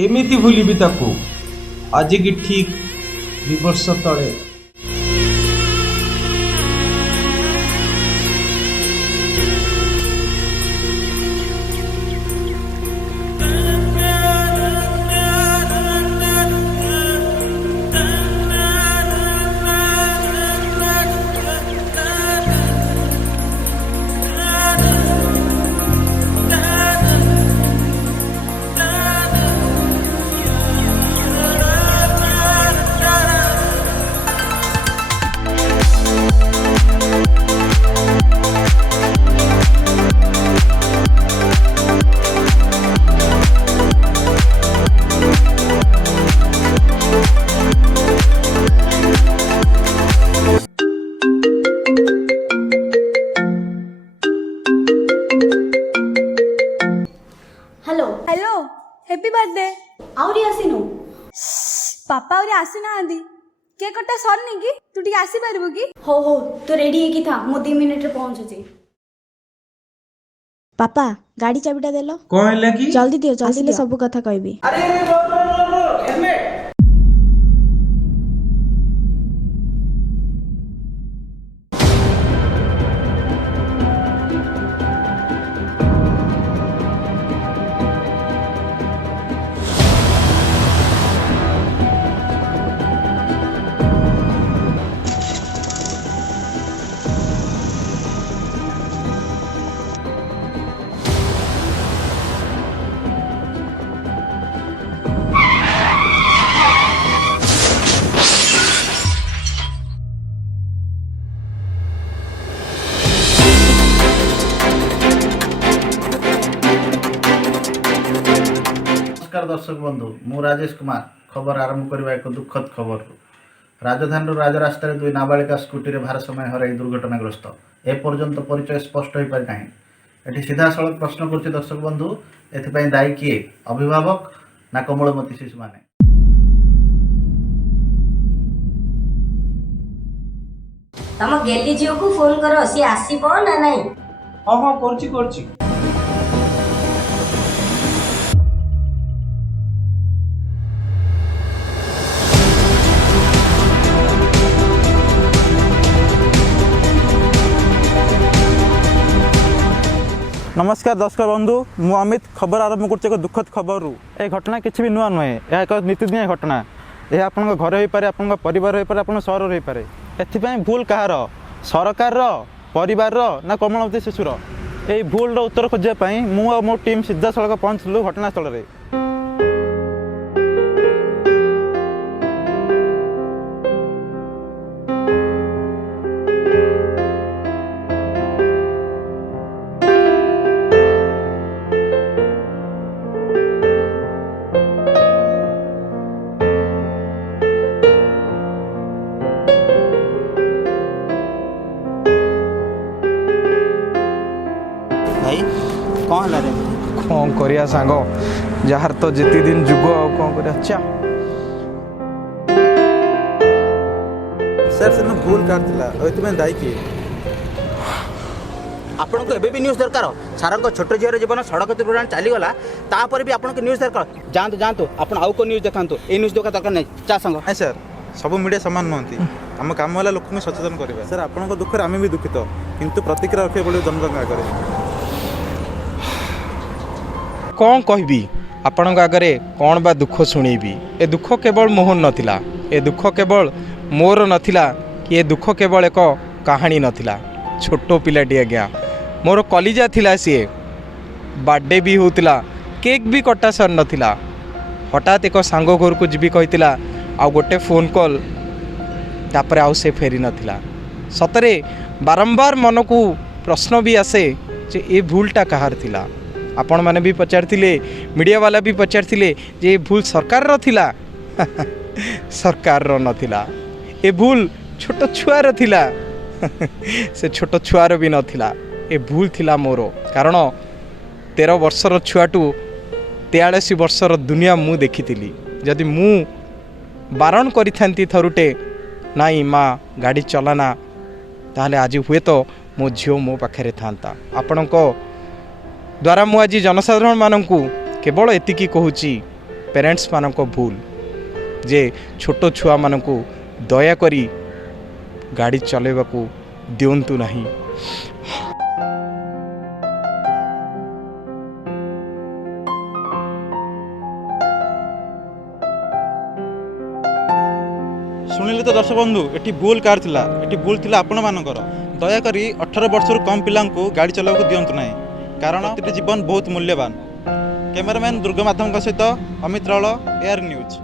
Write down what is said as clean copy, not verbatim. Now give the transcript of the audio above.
केमिति भूलिबी ताकू आज की ठीक 2 वर्ष तले हेलो हेलो हैप्पी बर्थडे आउरी आसिनु पापा आउरी आसी नांदी केक कटा सरनी कि तू टी आसी परबो कि हो तो रेडी है कि था मो 2 मिनिट रे पहुंच छी पापा गाड़ी चाबिटा देलो कहले कि जल्दी दियो जल्दी ले सब कथा कहबी। अरे हेलमेट नमस्कार दर्शक बंधु मु राजेश कुमार खबर आरंभ करवा एक दुखद खबर राजधानी राजरास्त दुई नाबालिका स्कूटी भारसाम्य हर दुर्घटनाग्रस्त एपर्यंत परिचय स्पष्ट हो पारि ना ये सीधा सड़क प्रश्न कर दर्शक बंधु एथि दायी किए अभिभावक ना कोमलमती शिशु माने। तम गेली झील को फोन करो सी आसीबो ना नहीं। हाँ हाँ करची नमस्कार दर्शक बंधु मु अमित खबर आरंभ कर दुखद खबर ए घटना किसी भी नुआ नुहे यह एक नीतिदिनिया घटना यह आप घर हो पारे आप परिवार हो पारे आप सहर हो पारे एथि भूल कहार सरकार परिवार ना कोमलमती शिशुर यही भूल उत्तर खोजापी मु और मो टीम सीधा सड़क पहुँचलु घटनास्थल में। भाई कौन है कौन करिया सांग जार तो जिति दिन जुग कौन करिया अच्छा सर से भूल कर दायी किए आपन को एबे भी न्यूज़ दरकार सारंग छोट झीर जीवन सड़क दुर्घटना चलीगला तापर भी आपन को न्यूज़ दरकार जानतु जानतु आपन आउ को न्यूज़ देखांतु ए न्यूज़ देखा दरकार नहीं चा संग नहीं सर सब मीडिया सामान नुहति आम कम है लोक सचेतन करवा सर आपन दुख आम भी दुखित किंतु प्रतिक्रिया रखा पड़े जनता आगे कौन कहबी आपण आगे कौन बा दुख शुणेबी ए दुख केवल मोहन नथिला ए दुख केवल मोर नथिला कि ए दुख केवल एक कहानी नथिला छोटो पिलाटी आज्ञा मोर कलिजा थिला सीए बर्थडे भी होतिला केक भी कटा सर नथिला हठात एक सांग घर को जीवी कहितिला आ गोटे फोन कॉल तापर आउ से फेरी नथिला सतरे बारंबार मन को प्रश्न भी आसे जे ए भूलटा कहार थिला आपण माने भी पचारथिले मीडिया वाला भी पचारथिले जे भूल सरकार रो थिला सरकार रो नथिला ए भूल छोट छुआर थिला से छोट छुआर भी नथिला ए भूल थिला मोरो कारण 13 वर्षर छुआटू 43 वर्षर दुनिया मु देखिथिली जदि मु बारण करि थांती थरुटे नाई माँ गाड़ी चलाना ताहले आज हुए तो मो झील मो पाखे था आपण द्वारा मु आज जनसाधारण मानू केवल एतिकी कहूँ पेरेंट्स मानक भूल जे छोट छुआ मानकू दया करी गाड़ी चलेबा को दियंतु नहीं। शुणिले तो दर्शक बंधु एटी भूल कार थिला, एटी भूल थिला आपण मानकर। दयाकरी 18 वर्ष कम पिला गाड़ी चलावा दिंतु ना, कारण जीवन बहुत मूल्यवान। कैमरामैन दुर्गा माध्यम सहित अमित रावल, एआर न्यूज।